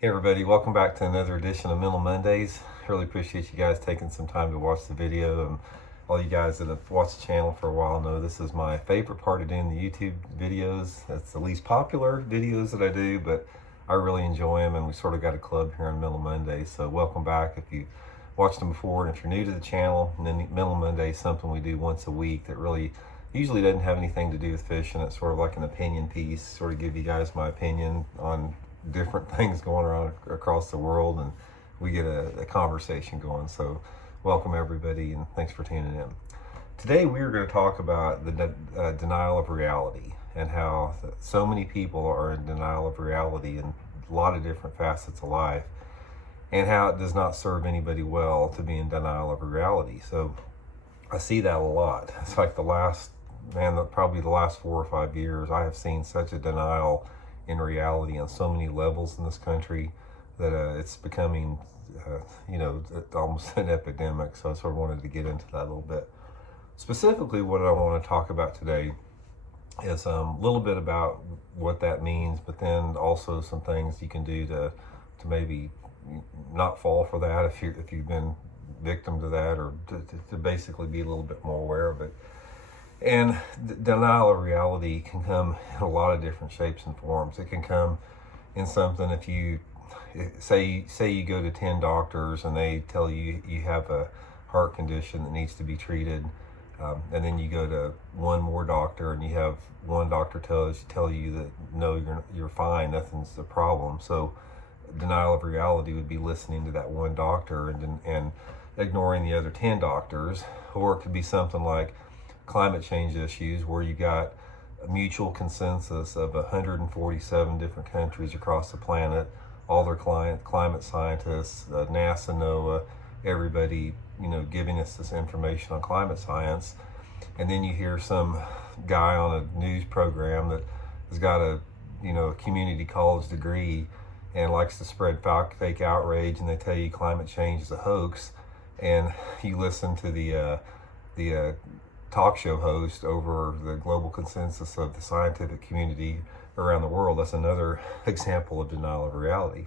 Hey everybody, welcome back to another edition of Mental Mondays. Really appreciate you guys taking some time to watch the video, and all you guys that have watched the channel for a while know this is my favorite part of doing the YouTube videos. It's the least popular videos that I do, but I really enjoy them, and we sort of got a club here on Mental Mondays. So welcome back if you watched them before, and if you're new to the channel, and then Mental Monday is something we do once a week that really usually doesn't have anything to do with fishing. It's sort of like an opinion piece, sort of give you guys my opinion on different things going around across the world, and we get a conversation going. So welcome everybody, and thanks for tuning in. Today we are going to talk about the denial of reality, and how so many people are in denial of reality in a lot of different facets of life, and how it does not serve anybody well to be in denial of reality. So I see that a lot. It's like probably the last 4 or 5 years, I have seen such a denial in reality on so many levels in this country that it's becoming, almost an epidemic. So I sort of wanted to get into that a little bit. Specifically, what I want to talk about today is a little bit about what that means, but then also some things you can do to maybe not fall for that if you've been victim to that, or to basically be a little bit more aware of it. And denial of reality can come in a lot of different shapes and forms. It can come in something, if you say you go to 10 doctors and they tell you you have a heart condition that needs to be treated, and then you go to one more doctor and you have one doctor tell you that no, you're fine, nothing's the problem. So denial of reality would be listening to that one doctor and ignoring the other 10 doctors. Or it could be something like climate change issues, where you got a mutual consensus of 147 different countries across the planet, all their climate scientists, NASA, NOAA, everybody, giving us this information on climate science. And then you hear some guy on a news program that has got a community college degree and likes to spread fake outrage, and they tell you climate change is a hoax, and you listen to the talk show host over the global consensus of the scientific community around the world. That's another example of denial of reality.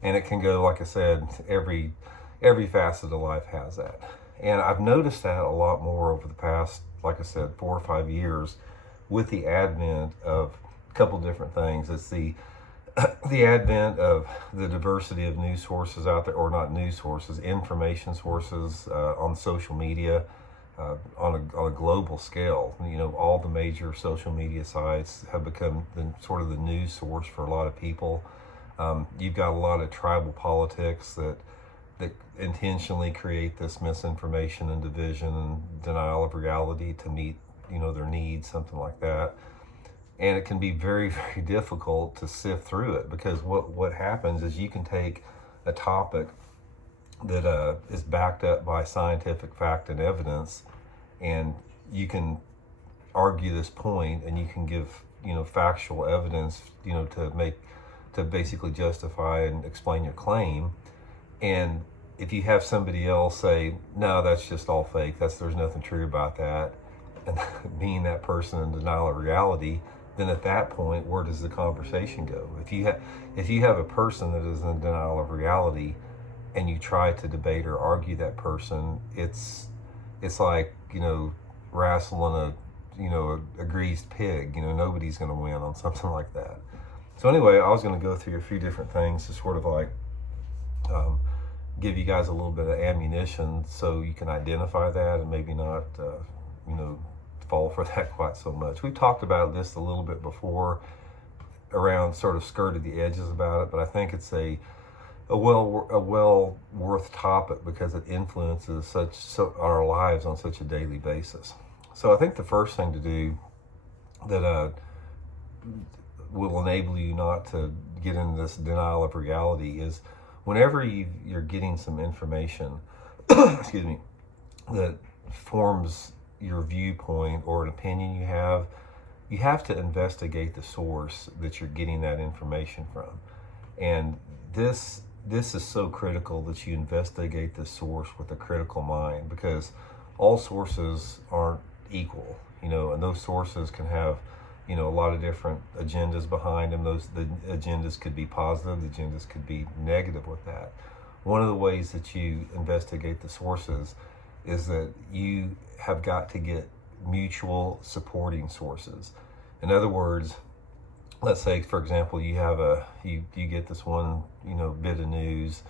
And it can go, like I said, every facet of life has that. And I've noticed that a lot more over the past, like I said, 4 or 5 years, with the advent of a couple different things. It's the advent of the diversity of news sources out there, or not news sources, information sources on social media. On a global scale, all the major social media sites have become sort of the news source for a lot of people. You've got a lot of tribal politics that intentionally create this misinformation and division and denial of reality to meet their needs, something like that. And it can be very, very difficult to sift through it, because what happens is you can take a topic that is backed up by scientific fact and evidence, and you can argue this point, and you can give factual evidence to basically justify and explain your claim. And if you have somebody else say, no, that's just all fake, there's nothing true about that, and being that person in denial of reality, then at that point, where does the conversation go? If you have a person that is in denial of reality, and you try to debate or argue that person, it's like wrestling a greased pig. Nobody's going to win on something like that. So anyway, I was going to go through a few different things to sort of like give you guys a little bit of ammunition so you can identify that, and maybe not fall for that quite so much. We've talked about this a little bit before, around sort of skirted the edges about it, but I think it's a well worth topic, because it influences our lives on such a daily basis. So I think the first thing to do that will enable you not to get into this denial of reality is, whenever you're getting some information excuse me, that forms your viewpoint or an opinion you have to investigate the source that you're getting that information from. And this is so critical, that you investigate the source with a critical mind, because all sources aren't equal, and those sources can have a lot of different agendas behind them. The agendas could be positive, the agendas could be negative with that. One of the ways that you investigate the sources is that you have got to get mutual supporting sources. In other words, let's say, for example, you get this one, bit of news,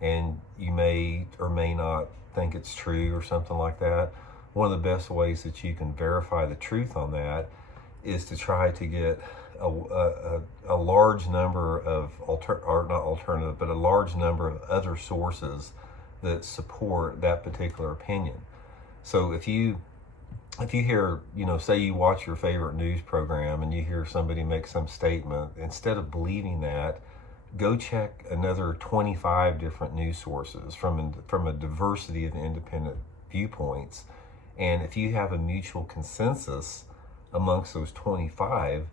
and you may or may not think it's true or something like that. One of the best ways that you can verify the truth on that is to try to get a large number of a large number of other sources that support that particular opinion. So if you hear, say you watch your favorite news program and you hear somebody make some statement, instead of believing that, go check another 25 different news sources from a diversity of independent viewpoints. And if you have a mutual consensus amongst those 25,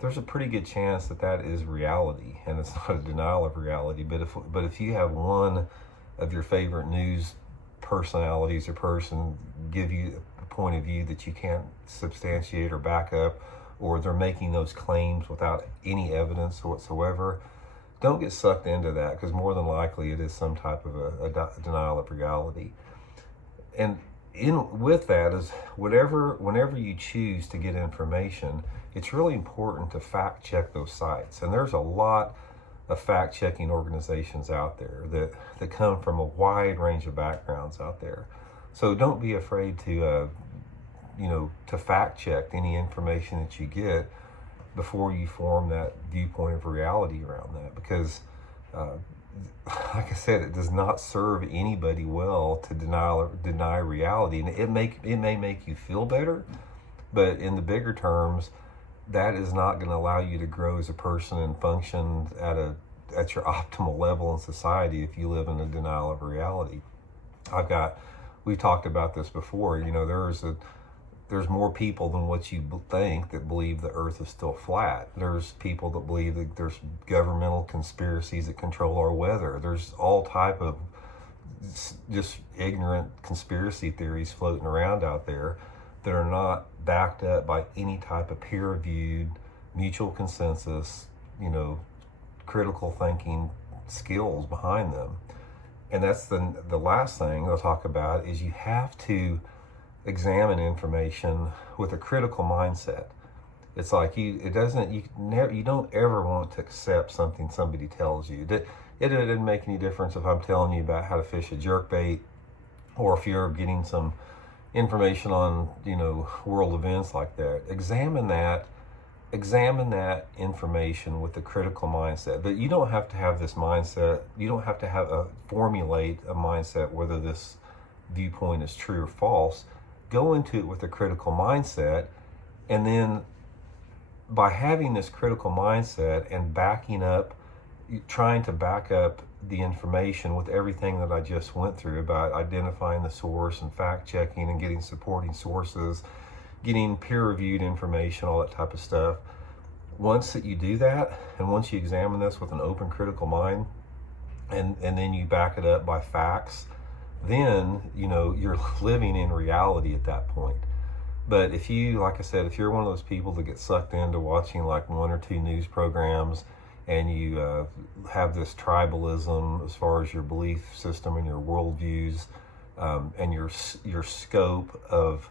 there's a pretty good chance that is reality, and it's not a denial of reality. But if you have one of your favorite news personalities or person give you a point of view that you can't substantiate or back up, or they're making those claims without any evidence whatsoever, don't get sucked into that, because more than likely it is some type of a denial of reality. And with that is whenever you choose to get information, it's really important to fact check those sites. And there's a lot of fact checking organizations out there that come from a wide range of backgrounds out there. So don't be afraid to fact check any information that you get before you form that viewpoint of reality around that, because like I said, it does not serve anybody well to deny reality. And it may make you feel better, but in the bigger terms, that is not going to allow you to grow as a person and function at your optimal level in society if you live in a denial of reality. We talked about this before. There's more people than what you think that believe the earth is still flat. There's people that believe that there's governmental conspiracies that control our weather. There's all type of just ignorant conspiracy theories floating around out there that are not backed up by any type of peer-reviewed, mutual consensus, critical thinking skills behind them. And that's the last thing I'll talk about is you have to examine information with a critical mindset. It's like you don't ever want to accept something somebody tells you. It doesn't make any difference if I'm telling you about how to fish a jerkbait, or if you're getting some information on world events like that. Examine that information with a critical mindset. But you don't have to have this mindset. You don't have to formulate a mindset whether this viewpoint is true or false. Go into it with a critical mindset, and then by having this critical mindset and trying to back up the information with everything that I just went through about identifying the source and fact checking and getting supporting sources, getting peer-reviewed information, all that type of stuff. Once that you do that, and once you examine this with an open critical mind, and then you back it up by facts, then you're living in reality at that point. But if you're one of those people that get sucked into watching like one or two news programs, and you have this tribalism as far as your belief system and your worldviews, and your scope of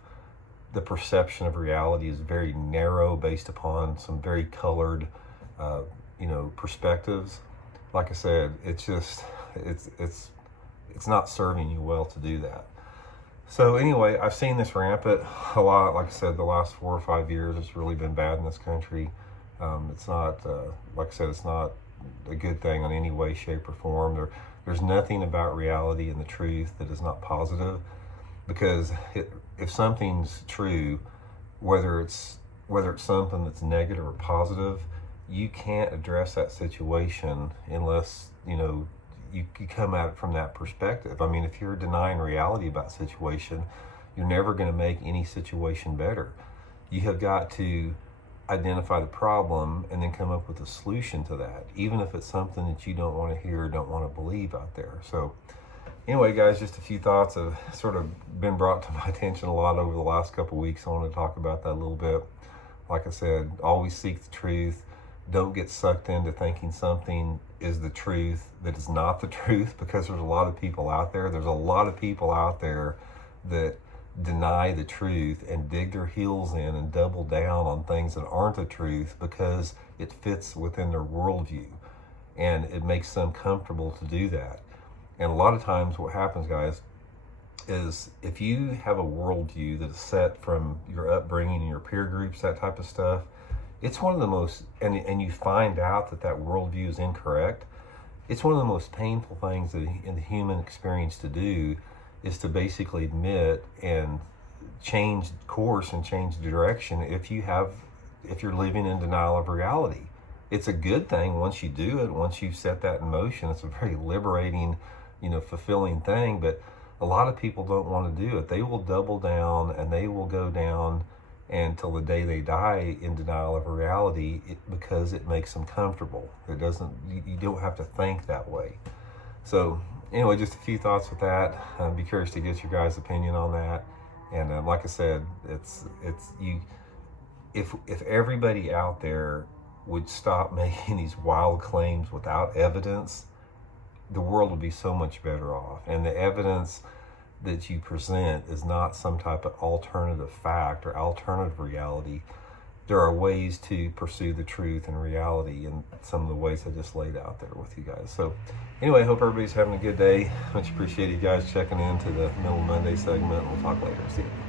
the perception of reality is very narrow based upon some very colored perspectives, like I said, it's not serving you well to do that. So anyway, I've seen this rampant a lot. Like I said, the last 4 or 5 years, it's really been bad in this country. It's not, like I said, it's not a good thing in any way, shape, or form. There's nothing about reality and the truth that is not positive, because if something's true, whether it's something that's negative or positive, you can't address that situation unless you come at it from that perspective. I mean, if you're denying reality about a situation, you're never going to make any situation better. You have got to identify the problem and then come up with a solution to that, even if it's something that you don't want to hear or don't want to believe out there. So anyway, guys, just a few thoughts have sort of been brought to my attention a lot over the last couple of weeks. I want to talk about that a little bit. like I said, always seek the truth. Don't get sucked into thinking something is the truth that is not the truth, because there's a lot of people out there. There's a lot of people out there that deny the truth and dig their heels in and double down on things that aren't the truth because it fits within their worldview and it makes them comfortable to do that. And a lot of times what happens, guys, is if you have a worldview that is set from your upbringing and your peer groups, that type of stuff, it's one of the most, and you find out that that worldview is incorrect, it's one of the most painful things that in the human experience to do is to basically admit and change course and change direction if you're living in denial of reality. It's a good thing once you do it, once you set that in motion. It's a very liberating, fulfilling thing, but a lot of people don't want to do it. They will double down and they will go down until the day they die in denial of reality because it makes them comfortable. You don't have to think that way. So anyway, just a few thoughts with that. I'd be curious to get your guys' opinion on that. And like I said, if everybody out there would stop making these wild claims without evidence, the world would be so much better off. And the evidence that you present is not some type of alternative fact or alternative reality. There are ways to pursue the truth and reality in some of the ways I just laid out there with you guys. So anyway, I hope everybody's having a good day. Much appreciated you guys checking into the Middle Monday segment. We'll talk later. See you.